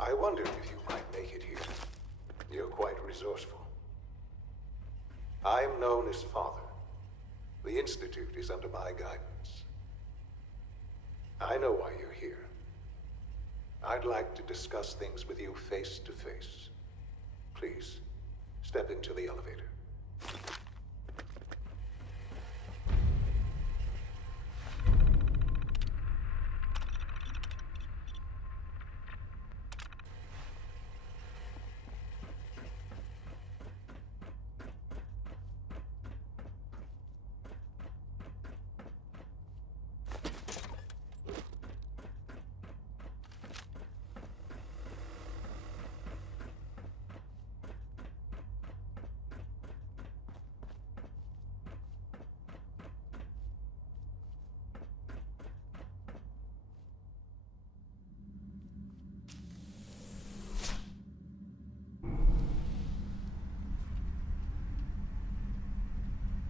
I wondered if you might make it here. You're quite resourceful. I'm known as Father. The Institute is under my guidance. I know why you're here. I'd like to discuss things with you face to face. Please, step into the elevator.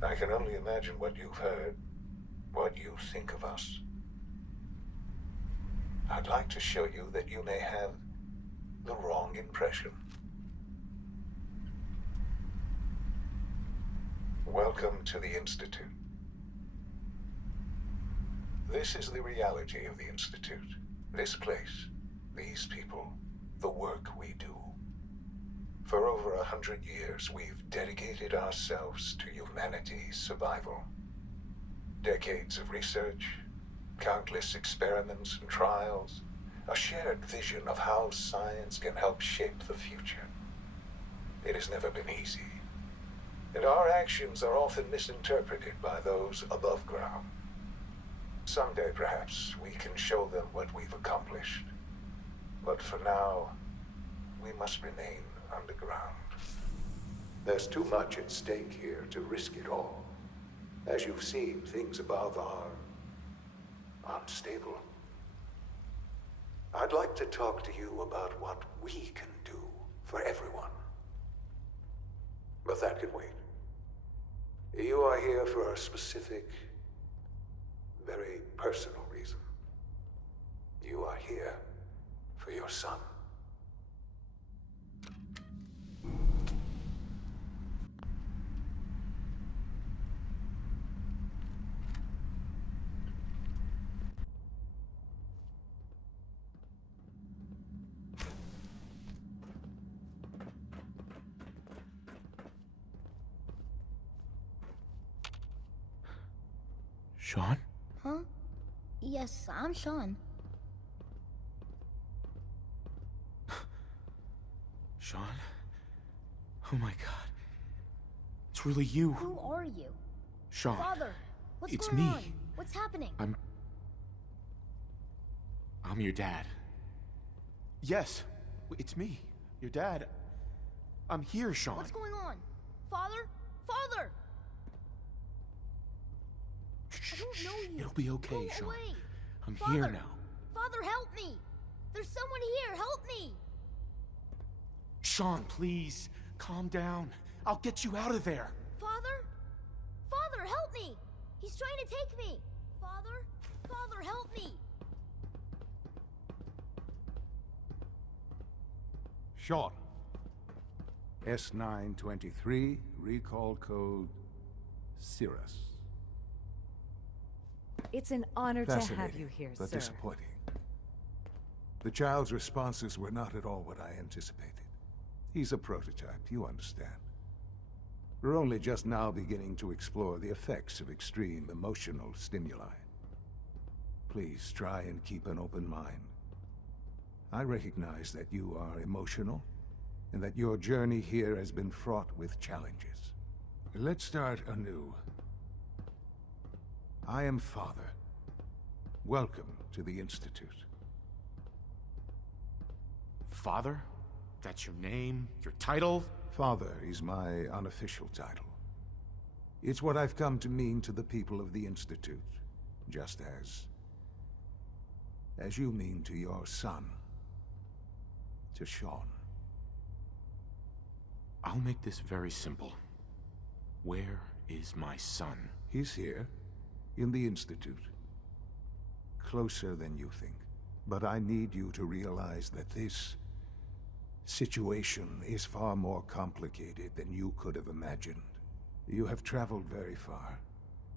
I can only imagine what you've heard, what you think of us. I'd like to show you that you may have the wrong impression. Welcome to the Institute. This is the reality of the Institute. This place, these people, the work we do. For over 100 years, we've dedicated ourselves to humanity's survival. Decades of research, countless experiments and trials, a shared vision of how science can help shape the future. It has never been easy, and our actions are often misinterpreted by those above ground. Someday, perhaps, we can show them what we've accomplished. But for now, we must remain underground. There's too much at stake here to risk it all. As you've seen, things above are unstable. I'd like to talk to you about what we can do for everyone. But that can wait. You are here for a specific, very personal reason. You are here for your son. Sean? Huh? Yes, I'm Sean. Sean? Oh my god. It's really you. Who are you? Sean. Father, what's It's going me. on? What's happening? I'm your dad. Yes, it's me, your dad. I'm here, Sean. What's going on? Father? Father! I don't know you. It'll be okay, Go Sean. away. I'm Father. here now. Father, help me! There's someone here, help me! Sean, please, calm down. I'll get you out of there. Father? Father, help me! He's trying to take me! Father? Father, help me! Sean. S923, recall code Cirrus. It's an honor to have you here, but sir. disappointing. The child's responses were not at all what I anticipated. He's a prototype, you understand. We're only just now beginning to explore the effects of extreme emotional stimuli. Please try and keep an open mind. I recognize that you are emotional, and that your journey here has been fraught with challenges. Let's start anew. I am Father. Welcome to the Institute. Father? That's your name? Your title? Father is my unofficial title. It's what I've come to mean to the people of the Institute, just as you mean to your son, to Sean. I'll make this very simple. Where is my son? He's here, in the Institute. Closer than you think. But I need you to realize that this situation is far more complicated than you could have imagined. You have traveled very far,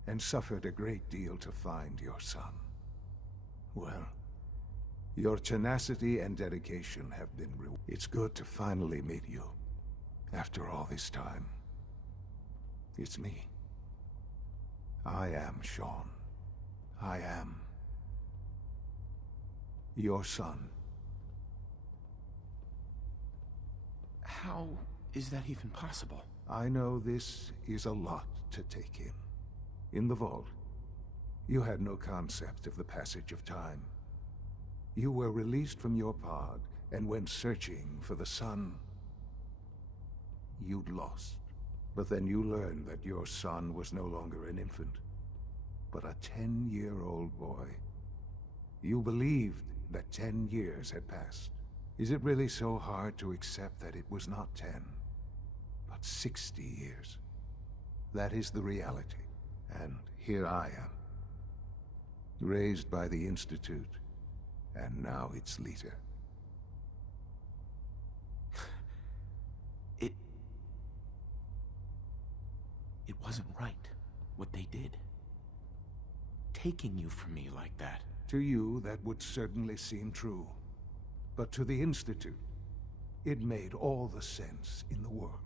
and suffered a great deal to find your son. Well, your tenacity and dedication have been rewarded. It's good to finally meet you, after all this time. It's me. I am Shaun. I am your son. How is that even possible? I know this is a lot to take in. In the vault, you had no concept of the passage of time. You were released from your pod and went searching for the sun you'd lost. But then you learned that your son was no longer an infant, but a 10-year-old boy. You believed that 10 years had passed. Is it really so hard to accept that it was not 10, but 60 years? That is the reality, and here I am, raised by the Institute, and now its leader. It wasn't right, what they did. Taking you from me like that. To you, that would certainly seem true. But to the Institute, it made all the sense in the world.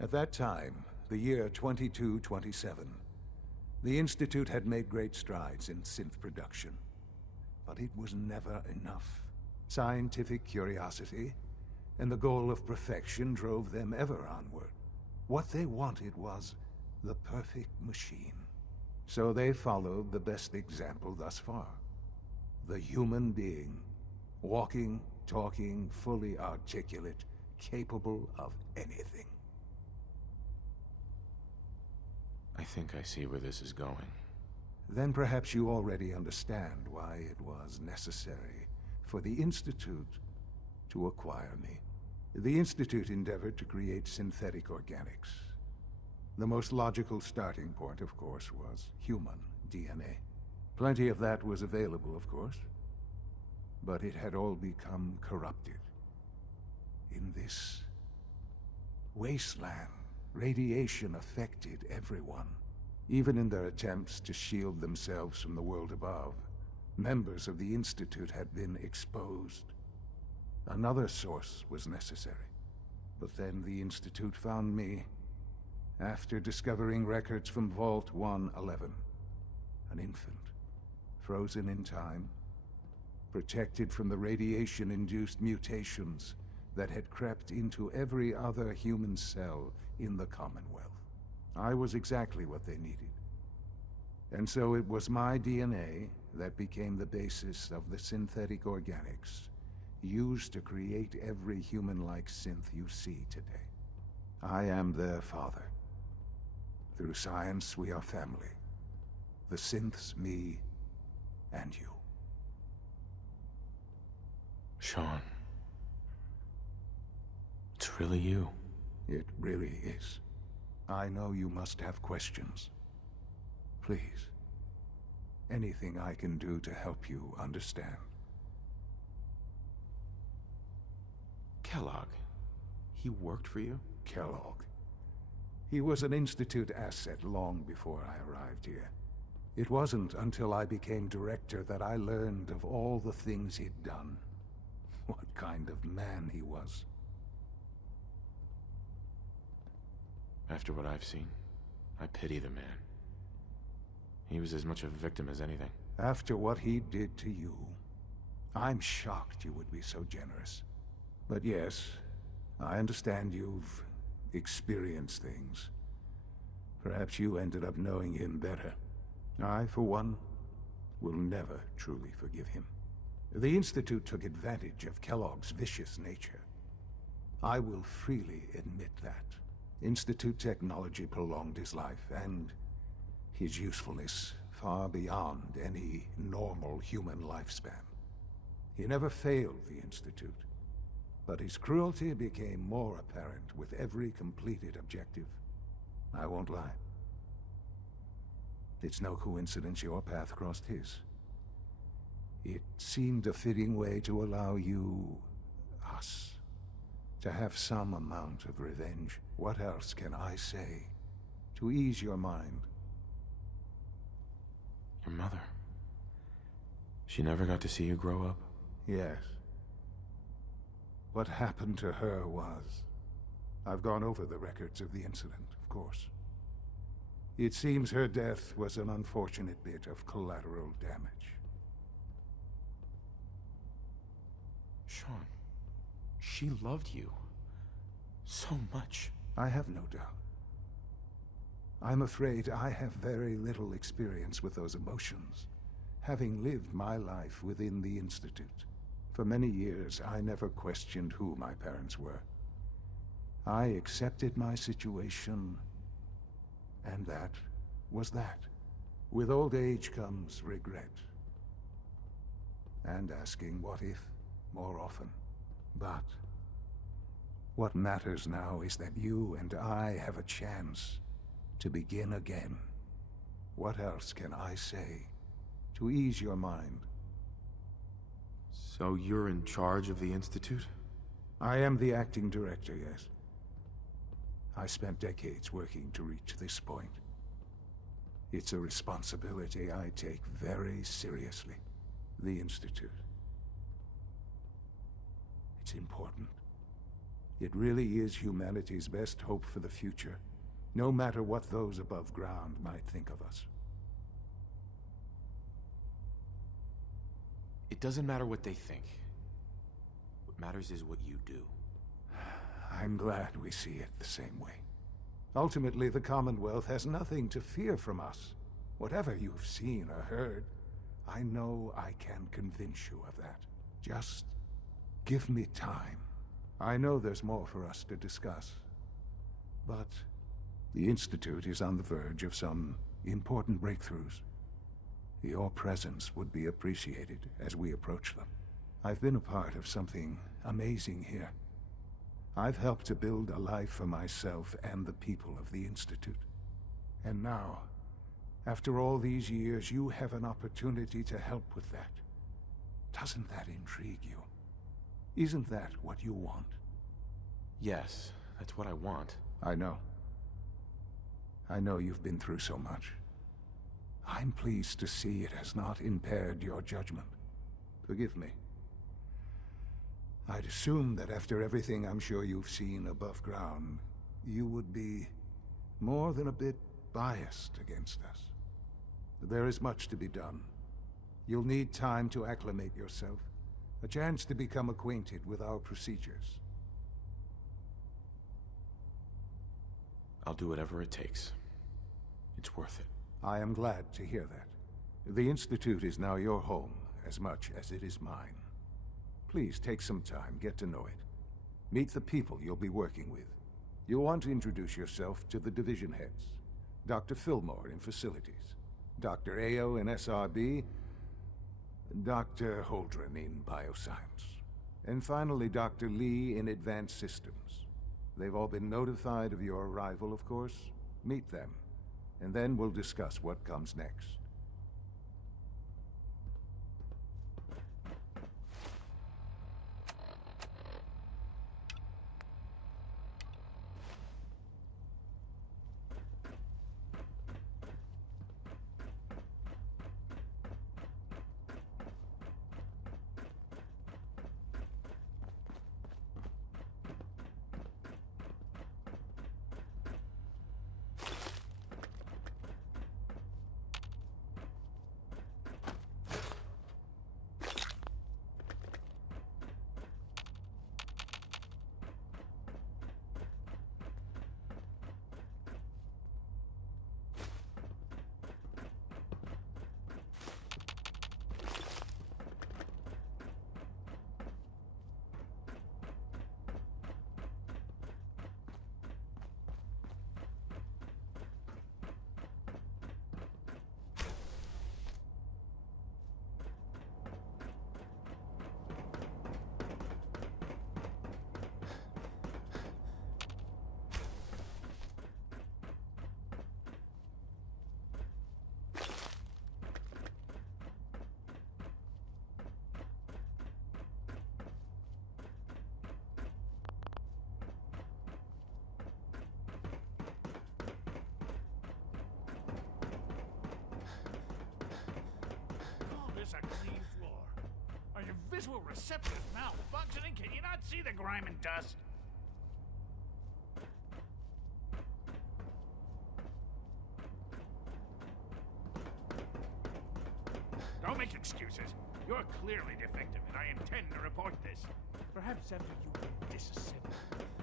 At that time, the year 2227, the Institute had made great strides in synth production. But it was never enough. Scientific curiosity and the goal of perfection drove them ever onward. What they wanted was the perfect machine. So they followed the best example thus far. The human being. Walking, talking, fully articulate, capable of anything. I think I see where this is going. Then perhaps you already understand why it was necessary for the Institute to acquire me. The Institute endeavored to create synthetic organics. The most logical starting point, of course, was human DNA. Plenty of that was available, of course, but it had all become corrupted. In this wasteland, radiation affected everyone. Even in their attempts to shield themselves from the world above, members of the Institute had been exposed. Another source was necessary. But then the Institute found me, after discovering records from Vault 111. An infant, frozen in time, protected from the radiation-induced mutations that had crept into every other human cell in the Commonwealth. I was exactly what they needed. And so it was my DNA that became the basis of the synthetic organics used to create every human-like synth you see today. I am their father. Through science, we are family. The synths, me, and you. Shaun. It's really you. It really is. I know you must have questions. Please. Anything I can do to help you understand. Kellogg. He worked for you? Kellogg. He was an Institute asset long before I arrived here. It wasn't until I became director that I learned of all the things he'd done. What kind of man he was. After what I've seen, I pity the man. He was as much a victim as anything. After what he did to you, I'm shocked you would be so generous. But yes, I understand you've experienced things. Perhaps you ended up knowing him better. I, for one, will never truly forgive him. The Institute took advantage of Kellogg's vicious nature. I will freely admit that. Institute technology prolonged his life, and his usefulness far beyond any normal human lifespan. He never failed the Institute, but his cruelty became more apparent with every completed objective. I won't lie. It's no coincidence your path crossed his. It seemed a fitting way to allow you, us, To have some amount of revenge. What else can I say to ease your mind? Your mother. She never got to see you grow up? Yes. What happened to her was... I've gone over the records of the incident, of course. It seems her death was an unfortunate bit of collateral damage. Sean, she loved you so much. I have no doubt. I'm afraid I have very little experience with those emotions, having lived my life within the Institute. For many years, I never questioned who my parents were. I accepted my situation, and that was that. With old age comes regret. And asking what if more often. But what matters now is that you and I have a chance to begin again. What else can I say to ease your mind? So you're in charge of the Institute? I am the acting director, yes. I spent decades working to reach this point. It's a responsibility I take very seriously. The Institute. It's important. It really is humanity's best hope for the future, no matter what those above ground might think of us. It doesn't matter what they think. What matters is what you do. I'm glad we see it the same way. Ultimately, the Commonwealth has nothing to fear from us. Whatever you've seen or heard, I know I can convince you of that. Just give me time. I know there's more for us to discuss. But the Institute is on the verge of some important breakthroughs. Your presence would be appreciated as we approach them. I've been a part of something amazing here. I've helped to build a life for myself and the people of the Institute. And now, after all these years, you have an opportunity to help with that. Doesn't that intrigue you? Isn't that what you want? Yes, that's what I want. I know. I know you've been through so much. I'm pleased to see it has not impaired your judgment. Forgive me. I'd assume that after everything I'm sure you've seen above ground, you would be more than a bit biased against us. There is much to be done. You'll need time to acclimate yourself, a chance to become acquainted with our procedures. I'll do whatever it takes. It's worth it. I am glad to hear that. The Institute is now your home as much as it is mine. Please take some time, get to know it. Meet the people you'll be working with. You'll want to introduce yourself to the division heads. Dr. Fillmore in Facilities, Dr. Ayo in SRB, Dr. Holdren in Bioscience, and finally Dr. Lee in Advanced Systems. They've all been notified of your arrival, of course. Meet them, and then we'll discuss what comes next. a clean floor. Are your visual receptors malfunctioning? Can you not see the grime and dust? Don't make excuses. You're clearly defective, and I intend to report this. Perhaps after you've been disassembled,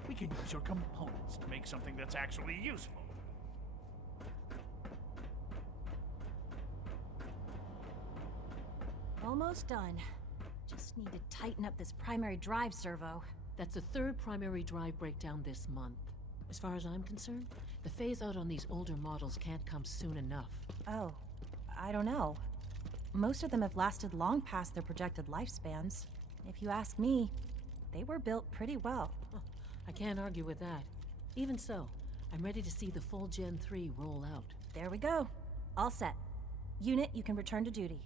we can use your components to make something that's actually useful. Almost done. Just need to tighten up this primary drive servo. That's the third primary drive breakdown this month. As far as I'm concerned, the phase-out on these older models can't come soon enough. Oh, I don't know. Most of them have lasted long past their projected lifespans. If you ask me, they were built pretty well. Oh, I can't argue with that. Even so, I'm ready to see the full Gen 3 roll out. There we go. All set. Unit, you can return to duty.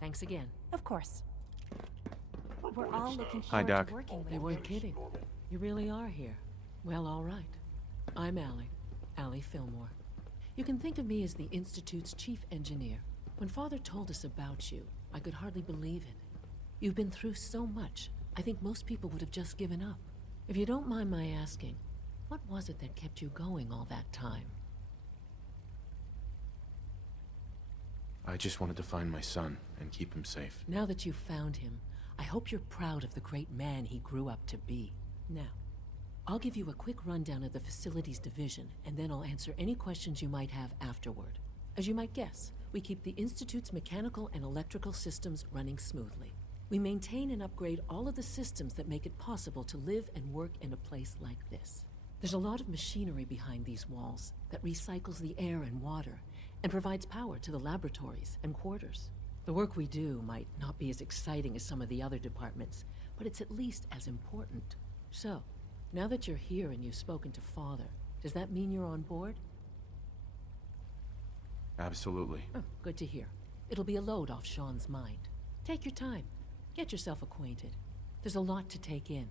Thanks again. Of course. We're all looking Hi, forward Doc. to working with They you. weren't kidding. You really are here. Well, all right. I'm Allie Fillmore. You can think of me as the Institute's chief engineer. When Father told us about you, I could hardly believe it. You've been through so much, I think most people would have just given up. If you don't mind my asking, what was it that kept you going all that time? I just wanted to find my son and keep him safe. Now that you've found him, I hope you're proud of the great man he grew up to be. Now, I'll give you a quick rundown of the Facilities Division, and then I'll answer any questions you might have afterward. As you might guess, we keep the Institute's mechanical and electrical systems running smoothly. We maintain and upgrade all of the systems that make it possible to live and work in a place like this. There's a lot of machinery behind these walls that recycles the air and water, and provides power to the laboratories and quarters. The work we do might not be as exciting as some of the other departments, but it's at least as important. So, now that you're here and you've spoken to Father, does that mean you're on board? Absolutely. Oh, good to hear. It'll be a load off Sean's mind. Take your time. Get yourself acquainted. There's a lot to take in.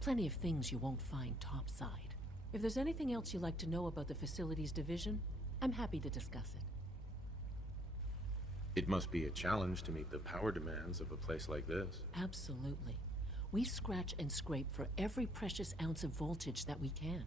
Plenty of things you won't find topside. If there's anything else you'd like to know about the Facilities Division, I'm happy to discuss it. It must be a challenge to meet the power demands of a place like this. Absolutely. We scratch and scrape for every precious ounce of voltage that we can.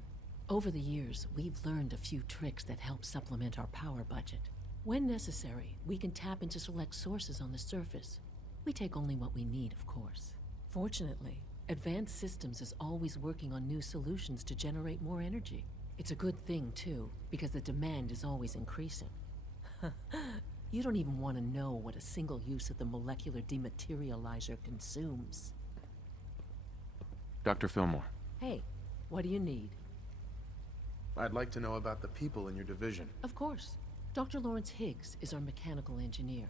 Over the years, we've learned a few tricks that help supplement our power budget. When necessary, we can tap into select sources on the surface. We take only what we need, of course. Fortunately, Advanced Systems is always working on new solutions to generate more energy. It's a good thing, too, because the demand is always increasing. You don't even want to know what a single use of the molecular dematerializer consumes. Dr. Fillmore. Hey, what do you need? I'd like to know about the people in your division. Of course. Dr. Lawrence Higgs is our mechanical engineer.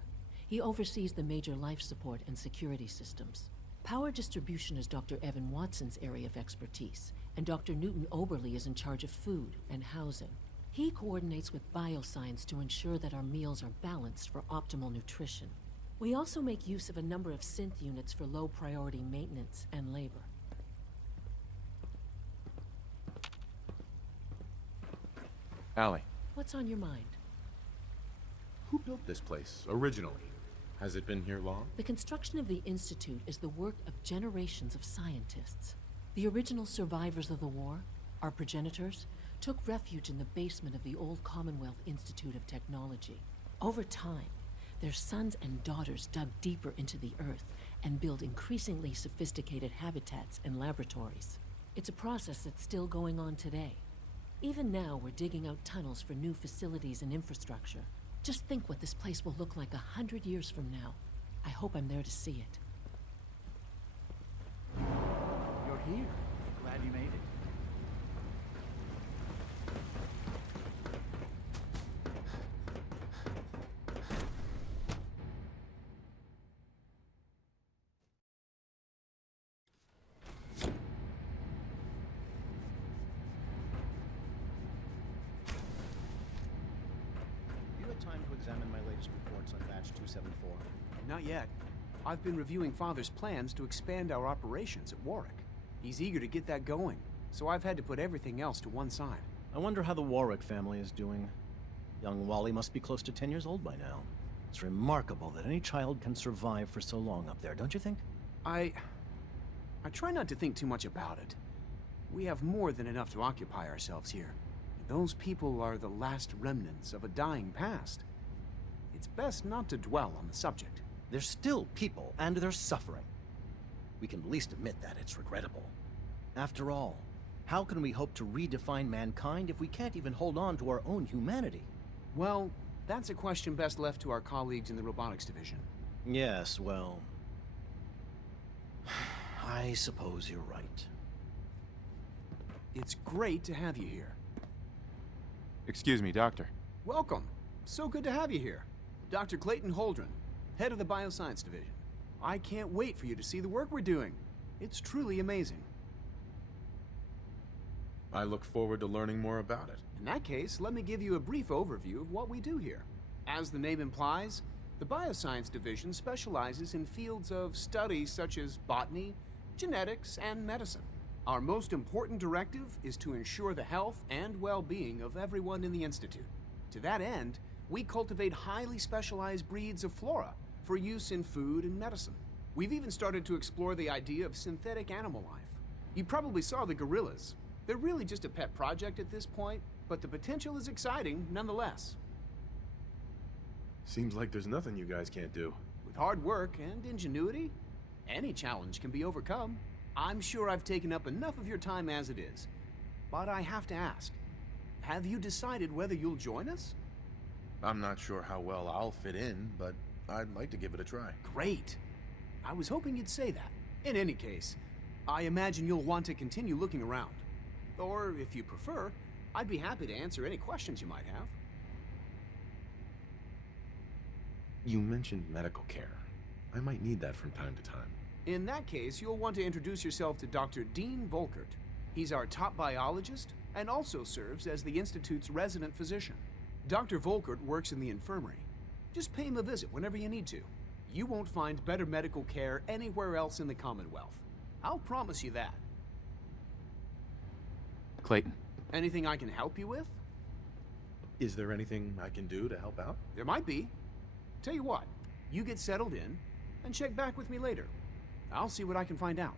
He oversees the major life support and security systems. Power distribution is Dr. Evan Watson's area of expertise, and Dr. Newton Oberly is in charge of food and housing. He coordinates with bioscience to ensure that our meals are balanced for optimal nutrition. We also make use of a number of synth units for low-priority maintenance and labor. Allie, What's on your mind? who built this place originally? Has it been here long? The construction of the Institute is the work of generations of scientists. The original survivors of the war, our progenitors, took refuge in the basement of the old Commonwealth Institute of Technology. Over time, their sons and daughters dug deeper into the earth and built increasingly sophisticated habitats and laboratories. It's a process that's still going on today. Even now, we're digging out tunnels for new facilities and infrastructure. Just think what this place will look like 100 years from now. I hope I'm there to see it. You're here. Glad you made it. You had time to examine my latest reports on Batch 274? Not yet. I've been reviewing Father's plans to expand our operations at Warwick. He's eager to get that going, so I've had to put everything else to one side. I wonder how the Warwick family is doing. Young Wally must be close to 10 years old by now. It's remarkable that any child can survive for so long up there, don't you think? I try not to think too much about it. We have more than enough to occupy ourselves here. Those people are the last remnants of a dying past. It's best not to dwell on the subject. They're still people, and they're suffering. We can at least admit that it's regrettable. After all, how can we hope to redefine mankind if we can't even hold on to our own humanity? Well, that's a question best left to our colleagues in the robotics division. Yes, well... I suppose you're right. It's great to have you here. Excuse me, Doctor. Welcome. So good to have you here. Dr. Clayton Holdren, head of the Bioscience Division. I can't wait for you to see the work we're doing. It's truly amazing. I look forward to learning more about it. In that case, let me give you a brief overview of what we do here. As the name implies, the Bioscience Division specializes in fields of study such as botany, genetics, and medicine. Our most important directive is to ensure the health and well-being of everyone in the Institute. To that end, we cultivate highly specialized breeds of flora for use in food and medicine. We've even started to explore the idea of synthetic animal life. You probably saw the gorillas. They're really just a pet project at this point, but the potential is exciting nonetheless. Seems like there's nothing you guys can't do. With hard work and ingenuity, any challenge can be overcome. I'm sure I've taken up enough of your time as it is, but I have to ask, have you decided whether you'll join us? I'm not sure how well I'll fit in, but I'd like to give it a try. Great. I was hoping you'd say that. In any case, I imagine you'll want to continue looking around. Or, if you prefer, I'd be happy to answer any questions you might have. You mentioned medical care. I might need that from time to time. In that case, you'll want to introduce yourself to Dr. Dean Volkert. He's our top biologist and also serves as the Institute's resident physician. Dr. Volkert works in the infirmary. Just pay him a visit whenever you need to. You won't find better medical care anywhere else in the Commonwealth. I'll promise you that. Clayton. Anything I can help you with? Is there anything I can do to help out? There might be. Tell you what, you get settled in and check back with me later. I'll see what I can find out.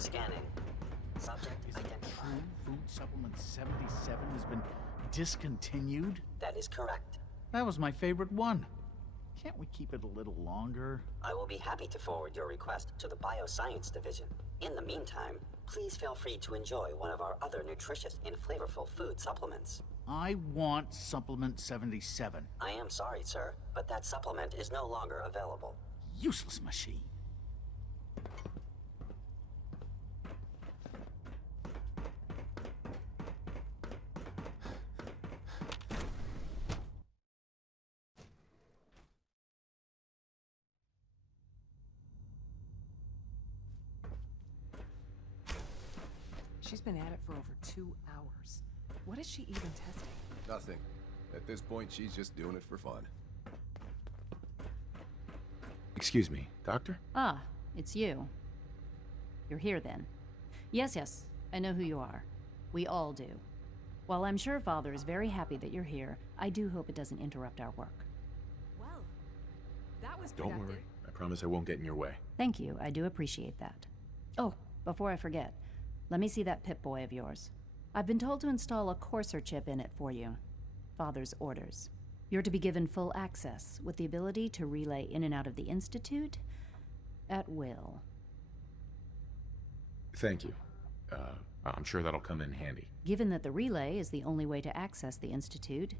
Scanning. Subject Is it identified. true Food Supplement 77 has been discontinued? That is correct. That was my favorite one. Can't we keep it a little longer? I will be happy to forward your request to the Bioscience Division. In the meantime, please feel free to enjoy one of our other nutritious and flavorful food supplements. I want Supplement 77. I am sorry, sir, but that supplement is no longer available. Useless machine. She's been at it for over 2 hours. What is she even testing? Nothing. At this point, she's just doing it for fun. Excuse me, Doctor? Ah, it's you. You're here then. Yes, I know who you are. We all do. While I'm sure Father is very happy that you're here, I do hope it doesn't interrupt our work. Well, that was Don't worry. I promise I won't get in your way. Thank you, I do appreciate that. Oh, before I forget, let me see that Pip-Boy of yours. I've been told to install a Courser chip in it for you. Father's orders. You're to be given full access, with the ability to relay in and out of the Institute at will. Thank you. I'm sure that'll come in handy. Given that the relay is the only way to access the Institute,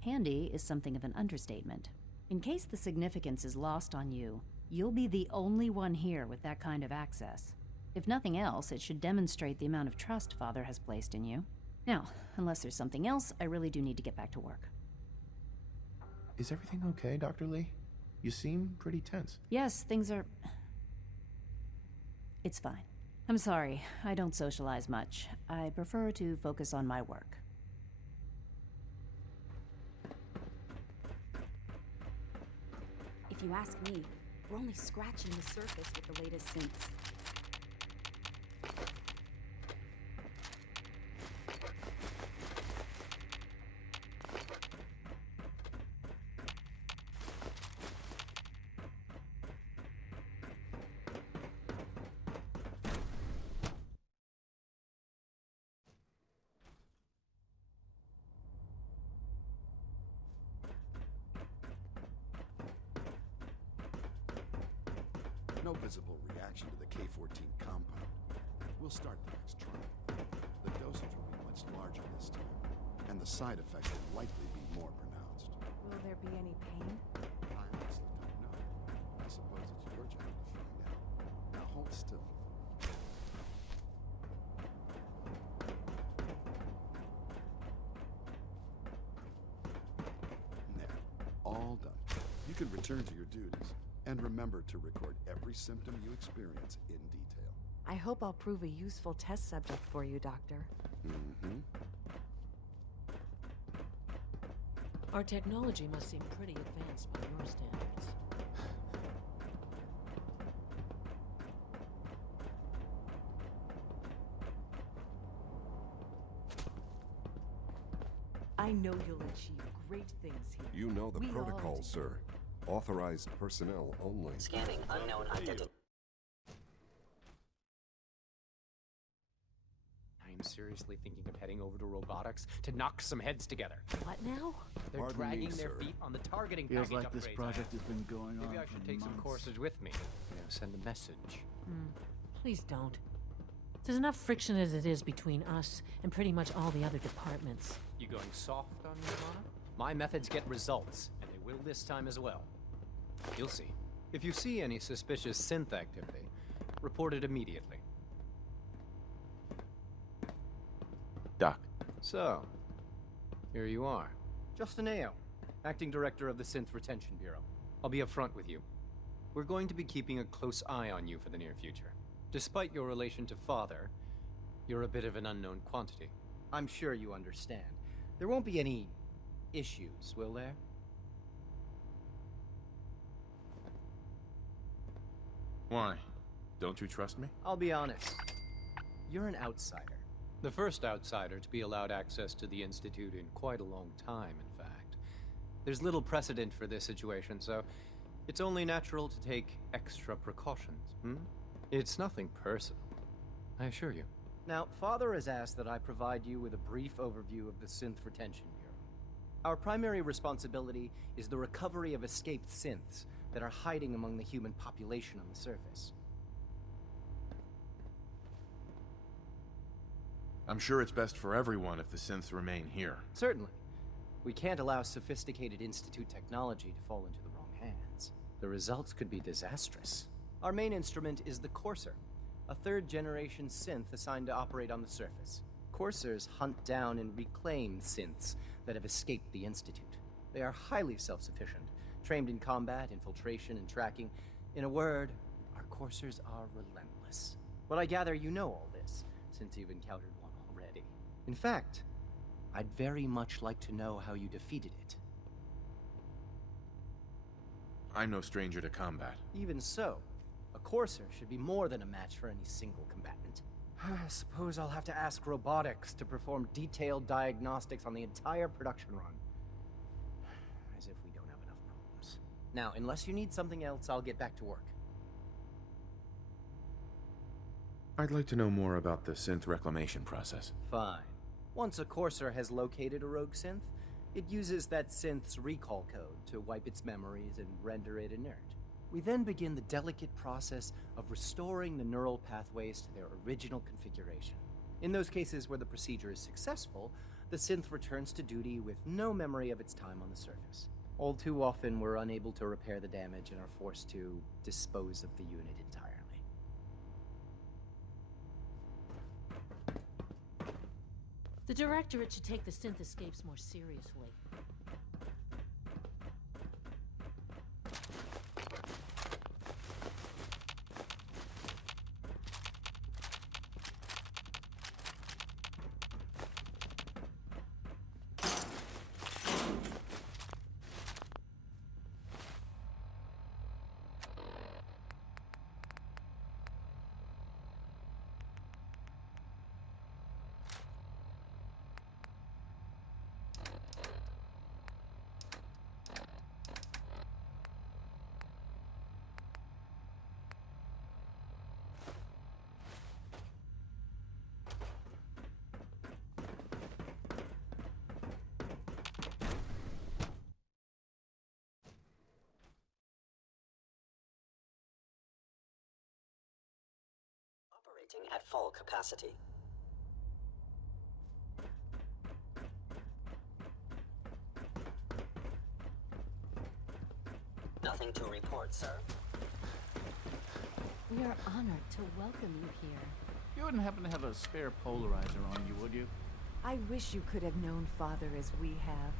handy is something of an understatement. In case the significance is lost on you, you'll be the only one here with that kind of access. If nothing else, it should demonstrate the amount of trust Father has placed in you. Now, unless there's something else, I really do need to get back to work. Is everything okay, Dr. Lee? You seem pretty tense. Yes, things are... It's fine. I'm sorry, I don't socialize much. I prefer to focus on my work. If you ask me, we're only scratching the surface with the latest synths. No visible reaction to the K-14 compound. We'll start the next trial. The dosage will be much larger this time, and the side effects will likely be more pronounced. Will there be any pain? I honestly don't know. I suppose it's your job to find out. Now hold still. There. All done. You can return to your duties. And remember to record every symptom you experience in detail. I hope I'll prove a useful test subject for you, Doctor. Mm-hmm. Our technology must seem pretty advanced by your standards. I know you'll achieve great things here. You know the We all protocol, do. sir. Authorized personnel only. Scanning unknown identity. I'm seriously thinking of heading over to robotics to knock some heads together. What now? They're Pardon dragging me, their sir. feet on the targeting Feels package like this upgrades. project has been going on Maybe I for should take some months. courses with me. Send a message. Please don't. There's enough friction as it is between us and pretty much all the other departments. You going soft on me, Lana? My methods get results, and they will this time as well. You'll see. If you see any suspicious synth activity, report it immediately. Doc. So, here you are. Justin Ayo, Acting Director of the Synth Retention Bureau. I'll be upfront with you. We're going to be keeping a close eye on you for the near future. Despite your relation to Father, you're a bit of an unknown quantity. I'm sure you understand. There won't be any issues, will there? Why? Don't you trust me? I'll be honest. You're an outsider. The first outsider to be allowed access to the Institute in quite a long time, in fact. There's little precedent for this situation, so it's only natural to take extra precautions, It's nothing personal, I assure you. Now, Father has asked that I provide you with a brief overview of the Synth Retention Bureau. Our primary responsibility is the recovery of escaped synths that are hiding among the human population on the surface. I'm sure it's best for everyone if the synths remain here. Certainly. We can't allow sophisticated Institute technology to fall into the wrong hands. The results could be disastrous. Our main instrument is the Courser, a third-generation synth assigned to operate on the surface. Coursers hunt down and reclaim synths that have escaped the Institute. They are highly self-sufficient, trained in combat, infiltration, and tracking. In a word, our Coursers are relentless. But I gather you know all this, since you've encountered one already. In fact, I'd very much like to know how you defeated it. I'm no stranger to combat. Even so, a Courser should be more than a match for any single combatant. I suppose I'll have to ask robotics to perform detailed diagnostics on the entire production run. As if we don't have enough problems. Now, unless you need something else, I'll get back to work. I'd like to know more about the synth reclamation process. Fine. Once a Courser has located a rogue synth, it uses that synth's recall code to wipe its memories and render it inert. We then begin the delicate process of restoring the neural pathways to their original configuration. In those cases where the procedure is successful, the synth returns to duty with no memory of its time on the surface. All too often, we're unable to repair the damage and are forced to dispose of the unit entirely. The Directorate should take the synth escapes more seriously. Operating at full capacity. Nothing to report, sir. We are honored to welcome you here. You wouldn't happen to have a spare polarizer on you, would you? I wish you could have known Father as we have.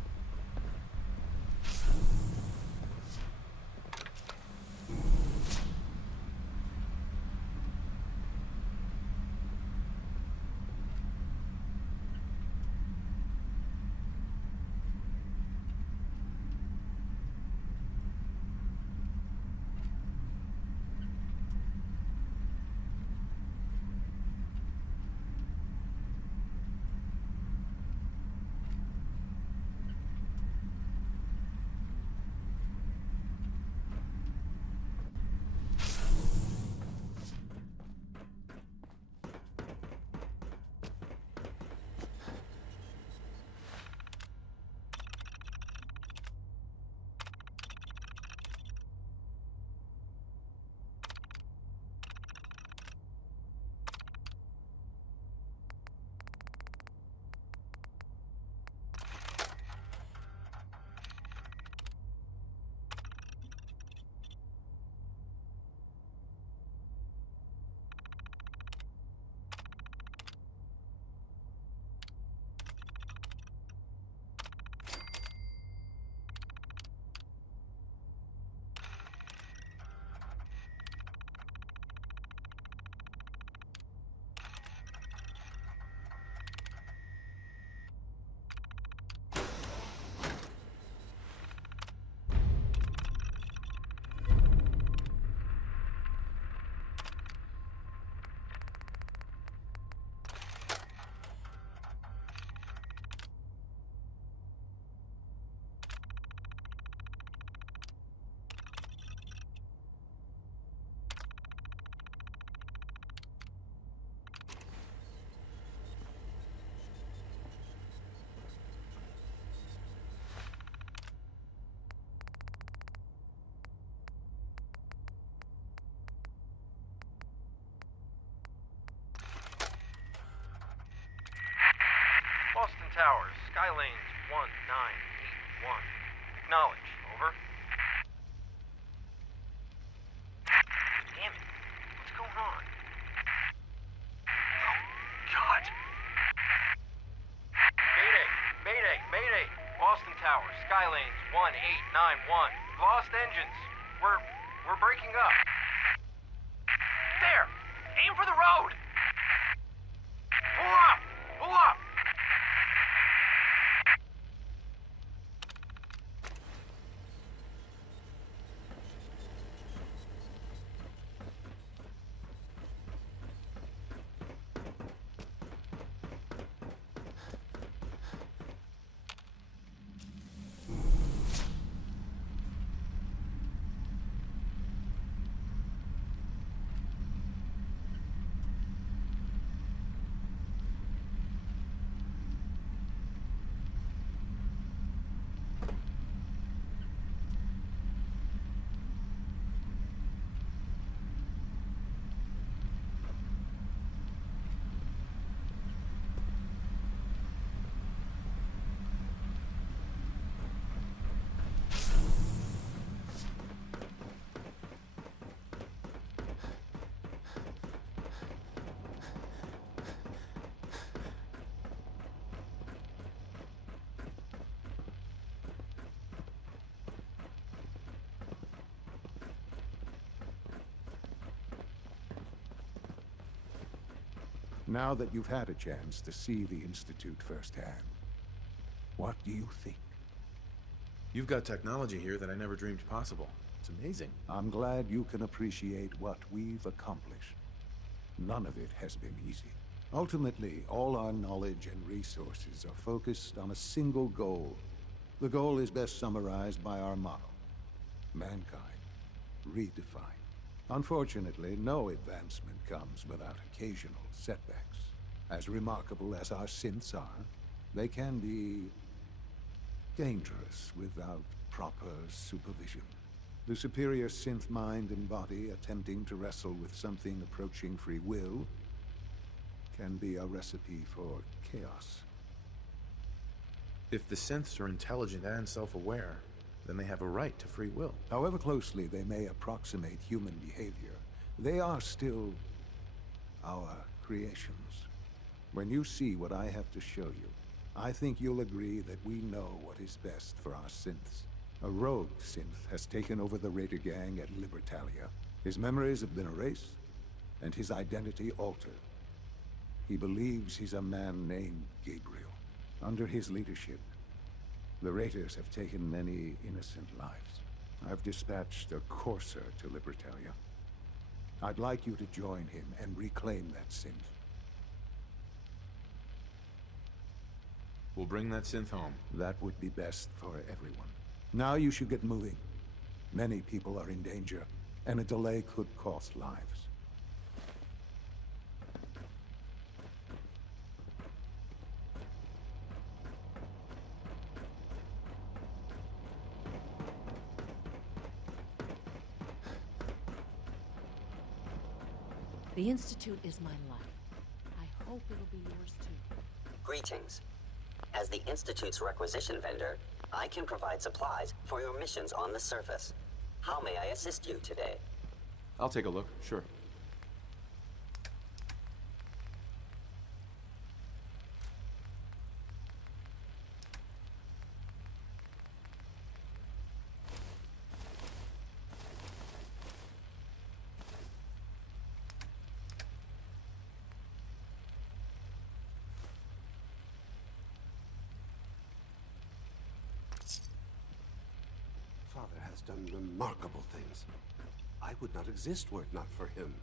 Boston Towers, Skylanes 1981. Acknowledge, over. Damn it. What's going on? Oh, God. Mayday, Mayday, Mayday. Boston Towers, Skylanes 1891. Lost engines. We're breaking up. There! Aim for the road! Pull up! Pull up! Now that you've had a chance to see the Institute firsthand, what do you think? You've got technology here that I never dreamed possible. It's amazing. I'm glad you can appreciate what we've accomplished. None of it has been easy. Ultimately, all our knowledge and resources are focused on a single goal. The goal is best summarized by our motto: mankind, redefined. Unfortunately, no advancement comes without occasional setbacks. As remarkable as our synths are, they can be dangerous without proper supervision. The superior synth mind and body attempting to wrestle with something approaching free will can be a recipe for chaos. If the synths are intelligent and self-aware, then they have a right to free will. However closely they may approximate human behavior, they are still our creations. When you see what I have to show you, I think you'll agree that we know what is best for our synths. A rogue synth has taken over the Raider gang at Libertalia. His memories have been erased, and his identity altered. He believes he's a man named Gabriel. Under his leadership, the Raiders have taken many innocent lives. I've dispatched a courser to Libertalia. I'd like you to join him and reclaim that synth. We'll bring that synth home. That would be best for everyone. Now you should get moving. Many people are in danger, and a delay could cost lives. The Institute is my life. I hope it'll be yours too. Greetings. As the Institute's requisition vendor, I can provide supplies for your missions on the surface. How may I assist you today? I'll take a look, sure. Father has done remarkable things. I would not exist were it not for him.